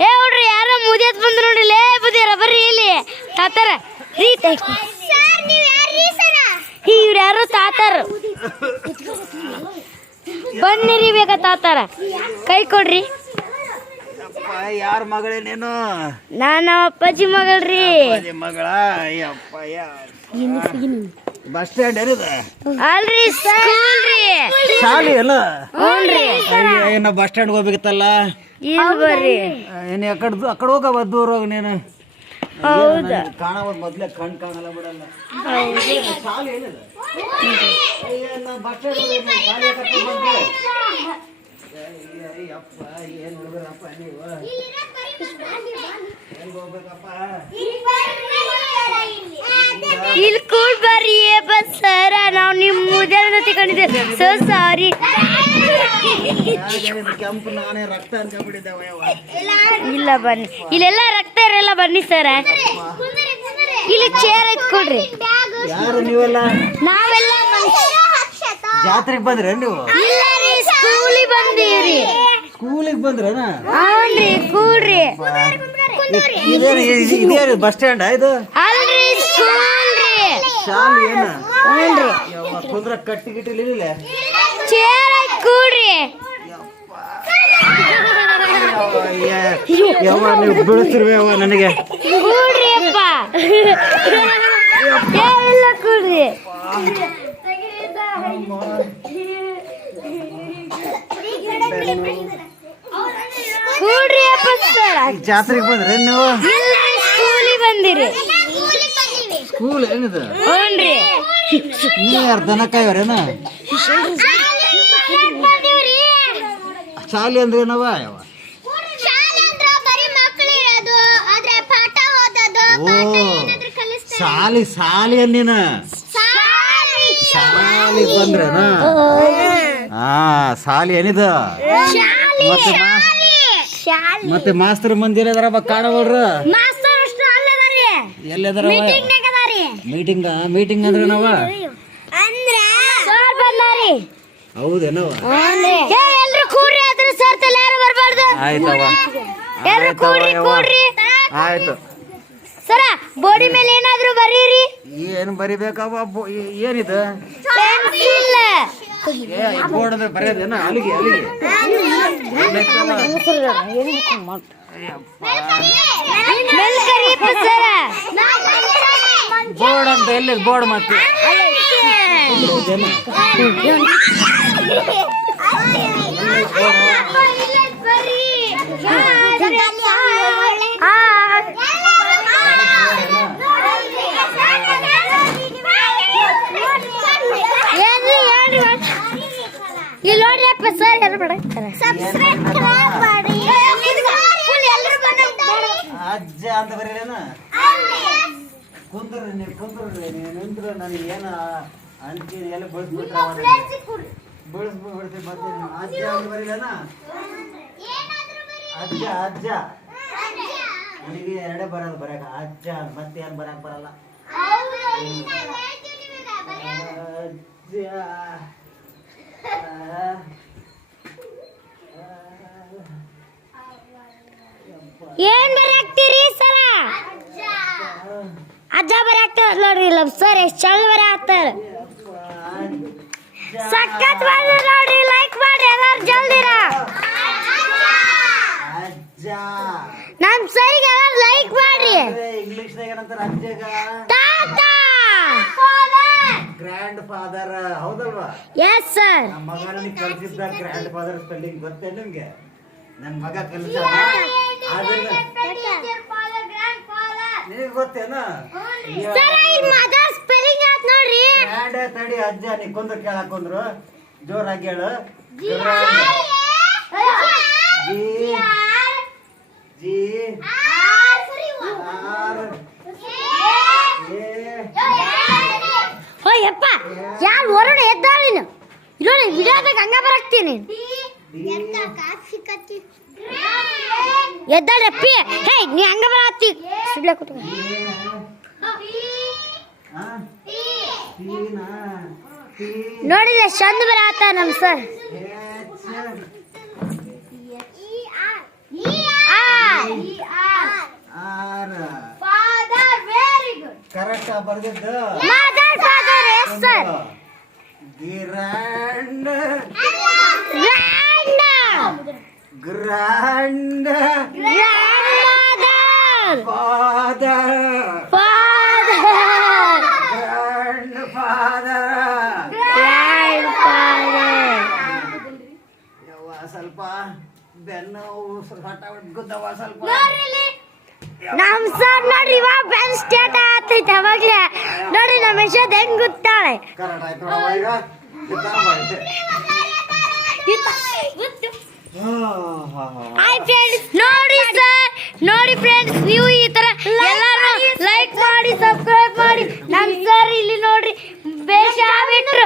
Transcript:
ಹೇ ಹುಡ್ರಿ ಯಾರೋ ಮುದಿಯತ್ ಬಂದ್ರು ನೋಡಿ ಲೇ ಬುದಿಯರ ಬರ್ರಿ ಇಲ್ಲಿ ತಾತಾರ ರೀ ತೈಕು ಇವ್ರು ಯಾರು ತಾತಾರ ಬನ್ನಿರಿ ಬೇಕ ತಾತಾರ ಕೈ ಕೊಡ್ರಿ. ಯಾರ ಮಗಳೇ ನೀನು? ನಾನು ಅಪ್ಪಾಜಿ ಮಗಳ್ರಿ. ಮಗಳ ಬಸ್ ಸ್ಟ್ಯಾಂಡ್ ಏನಿದೆ? ಅಲ್ರಿ ಸ್ಕೂಲ್ ರೀ. ಶಾಲೆ ಅಲ್ಲ? ಹ್ಞೂನ್ರಿ. ಏನು ಬಸ್ ಸ್ಟ್ಯಾಂಡ್ ಹೋಗ್ಬೇಕಿತ್ತಲ್ಲ? ಇಲ್ಲಿ ಬರ್ರಿ. ನೀನು ಅಕಡೆ ಹೋಗವ ದೂರ ಹೋಗಿ ನೀನು. ಹೌದಾ? ಕಾಣಬೋದು ಮೊದ್ಲೇ ಕಣ್ ಕಾಣಲ್ಲ ಬಿಡಲ್ಲ. ಶಾಲೆ ಏನಿದೆ? ಬಸ್ ಸ್ಟ್ಯಾಂಡ್ ಶಾಲೆ ಕರ್ಕೊಂಡು ಬಂದೆ. ಅಪ್ಪ ಏನು ಹುಡುಗರಪ್ಪ ನೀವು? ಹೆಂಗ್ ಹೋಗ್ಬೇಕಪ್ಪ? ಇಲ್ಲಿ ಕೂಡ ಬರ್ರಿ ಬಸ್ ಸರ ನಾವು ನಿಮ್ಮ ಮುದ್ದೆ ತಿಳ್ಕೊಂಡಿದ್ದೆ ಸೊ ಸಾರಿ. ಕೆಂಪು ನಾನೇ ರಕ್ತ ಅನ್ಕೊಂಡ್ಬಿಟ್ಟಿದ್ದೇವೆ. ಇಲ್ಲ ಬನ್ನಿ ಇಲ್ಲೆಲ್ಲ ರಕ್ತ ಇರಲ್ಲ ಬನ್ನಿ ಸರ. ಇಲ್ಲಿ ಚೇರ್ ಎತ್ಕೊಡ್ರಿ. ಯಾರು ನೀವೆಲ್ಲ? ನಾವೆಲ್ಲ ಜಾತ್ರೆಗೆ ಬಂದ್ರೆ ನೀವು? ಇಲ್ಲ ರೀ ಸ್ಕೂಲಿಗೆ ಬಂದೀವ್ರಿ. ಸ್ಕೂಲಿಗೆ ಬಂದ್ರನ? ಹೌನ್ರಿ ಕೂಡ್ರಿ. ಇದೇನು ಬಸ್ ಸ್ಟ್ಯಾಂಡ್ ಇದು? ಅಲ್ರಿ ಸ್ಕೂಲ್ ರೀ. ಶಾಲೆ ಏನ? ಹ್ಞೂನ್ರಿ. ಕುಂದ್ರ ಕಟ್ಟಿ ಗಿಟ್ಟಿಲಿಲ್ಲ? ಚೇರ್ ಕೂಡ್ರಿ. ಯಾವ ನೀವು ಬೀಳಿಸ್ತಿರ್ವೆ ಯಾವ ನನಗೆ? ಕೂಡ್ರಿ ಅಪ್ಪ. ಇಲ್ಲ ಕೂಡ್ರಿ. ಕೂಡ್ರಿ ಅಪ್ಪ ಸರ್. ಜಾತ್ರೆಗೆ ಬಂದ್ರೆ ನೀವು? ಇಲ್ರಿ ಸ್ಕೂಲಿಗೆ ಬಂದಿರಿ. ಸ್ಕೂಲ್ ಏನಿದೆ? ಹ್ಞೂನ್ರಿ. ನೀವು ಯಾರು ದನ ಕಾಯೋರೇನ? ಶಾಲೆ ಅಂದ್ರೆ ಏನವ? ಯಾವ ಓ ಶಾಲೆ ಶಾಲೆ ಅಂದಿನ ಶಾಲೆ ಬಂದ್ರೇನ? ಹಾ ಶಾಲೆ ಏನಿದ? ಮತ್ತೆ ಮಾಸ್ತರ್ ಮಂದಿ ಎಲ್ಲದಾರ ಕಾಣಬೋಡ್ರ? ಎಲ್ಲದಾರ? ಮೀಟಿಂಗ್ ಅಂದ್ರೆ ನಾವ ಹೌದೇನವ? ಆಯ್ತವ ಆಯ್ತು. ಸರ ಬೋಡಿ ಮೇಲೆ ಏನಾದ್ರು ಬರೀರಿ. ಏನು ಬರಿಬೇಕವ? ಏನಿದು? ಪೆನ್ಸಿಲ್. ಬೋರ್ಡ್ ಅಂದ್ರೆ ಬರೆಯೋದೇನ? ಅಲ್ಲಿಗೆ ಅಲ್ಲಿಗೆ ಬೋರ್ಡ್ ಅಂತ ಎಲ್ಲಿ ಬೋರ್ಡ್ ಮತ್ತೆ ಇಲ್ಲಿ ನೋಡ್ರಿಯಪ್ಪ ಸರ್ ಯಾರು ಬೇಡ ಅಜ್ಜ ಅಂತ ಬರೀರೇನ? ಕುಂದ್ರಿ ನೀವು ಕುಂದ್ರಿ ನೀವು ನಿಂತ್ರೆ ನನಗೆ ಏನು ಅಂತೀನಿ ಎಲ್ಲ ಬೆಳೆಸ್ಬಿಡ್ತೀವಿ ಬರ್ತೀನಿ. ಅಜ್ಜ ಅಂತ ಬರೀಲೇನ? ಅಜ್ಜ ಅಜ್ಜ ನನಗೆ ಎರಡೇ ಬರೋದು ಬರಕ ಅಜ್ಜ ಮತ್ತೆ ಏನು ಬರಕ್ ಬರಲ್ಲ. ಅಜ್ಜ ಏನ್ ಬರಾಕ್ತೀರಿ ಸರ? ಅಜ್ಜ ಬರಾಕ್ತಾರ ನೋಡ್ರಿ. ಇಲ್ಲ ಸರ್ ಎಷ್ಟು ಚಂದ ಬರಾಕ್ತಾರ. ಸಖತ್ ಬಂದ ನೋಡ್ರಿ. ಲೈಕ್ ಮಾಡಿ ಎಲ್ಲಾರು ಜಲ್ದಿರ. ನಮ್ ಸರಿಗೆ ಎಲ್ಲಾರು ಲೈಕ್ ಮಾಡ್ರಿ. ಇಂಗ್ಲಿಷ್ನಾಗ ಏನಂತಾರ ಅಜ್ಜಗ? ತಾತ. ಗ್ರ್ಯಾಂಡ್ ಫಾದರ್ ಹೌದಲ್ವಾ? Yes sir. ನಮ್ಮ ಮಗ ನನಗೆ ಕಲಿಸಿದ್ದ ಗ್ರ್ಯಾಂಡ್ ಫಾದರ್ ಸ್ಪೆಲ್ಲಿಂಗ್ ಗೊತ್ತೇ ನಿಮ್ಗೆ? ನನ್ನ ಮಗ ಕಲಿಸ ನಿನಗೆ ಗೊತ್ತೇನಾ? ಮದರ್ ಸ್ಪೆಲ್ಲಿಂಗ್ ಆತ್ ನೋಡ್ರಿ. ಗ್ರ್ಯಾಂಡ್ ತಡಿ ಅಜ್ಜ ನೀ ಕುಂದ್ರ ಕೇಳಾಕೊಂಡ್ರು ಜೋರಾಗಿ ಹೇಳು. ಜಿ ಯಪ್ಪ ಯಾರು ಹೊರಡೆ ಎದ್ದಾಳಿನ ಇರೋಣ ವಿಡಿಯೋದಾಗ ಹಂಗ ಬರಾಕ್ತೀನಿ. ಎದ್ದಾಳ್ರಪ್ಪಿ. ಹೇ ನೀ ಹಂಗ ಬರಾಕ್ತಿ ಸುಡ್ಲೆ ಕೂತ ನೋಡಿಲ್ಲ ಚಂದ ಬರಾತ ನಮ್ ಸರ್. ಬರ್ದಿದ್ದು mother father yes sir grand grand grand grandmother father father grand father grand father ಯವ್ವ ಸ್ವಲ್ಪ ಬೆನ್ನು ಹಠ ಗುದ್ದವ ಸ್ವಲ್ಪ ನಮ್ ಸರ್ ನೋಡ್ರಿ ಇವಾಗ ಬೆನ್ ಸ್ಟೇಟ್ ಆಗ್ತೈತೆ ಅವಾಗ್ಲೇ ನೋಡ್ರಿ ನಮ್ಮ ಯಶೋದ್ ಹೆಂಗ್ ಗೊತ್ತಾಳೆ ಕರೆಕ್ಟ್ ಆಯ್ತು ನೋಡವ್ವ ಈಗ ಹಾಯ್ ಫ್ರೆಂಡ್ಸ್ ನೋಡಿ ಸರ್ ನೋಡಿ ಫ್ರೆಂಡ್ಸ್ ನೀವು ಈ ತರ ಎಲ್ಲರೂ ಲೈಕ್ ಮಾಡಿ ಸಬ್ಸ್ಕ್ರೈಬ್ ಮಾಡಿ ನಮ್ ಸರ್ ಇಲ್ಲಿ ನೋಡ್ರಿ ಬೇಷ ಬಿಟ್ರು